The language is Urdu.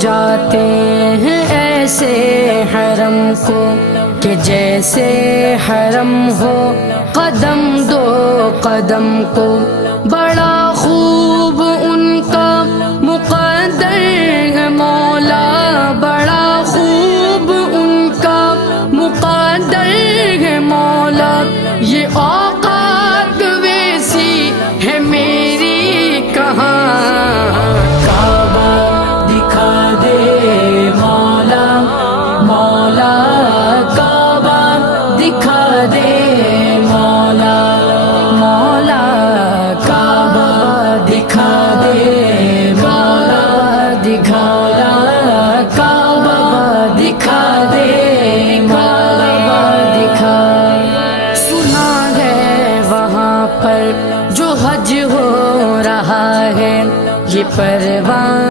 جاتے ہیں ایسے حرم کو کہ جیسے حرم ہو قدم دو قدم کو، بڑا خوب ان کا مقدر ہے مولا، بڑا خوب ان کا مقدر ہے مولا، یہ اوقات ویسی ہے میری کہاں، کعبہ دکھا دے مولا، مولا کعبہ دکھا دے مولا، مولا کعبہ دکھا دے مولا، دکھایا کعبہ دکھا دے مولا، دکھا۔ سنا ہے وہاں پر جو حج ہو رہا ہے، یہ پروانہ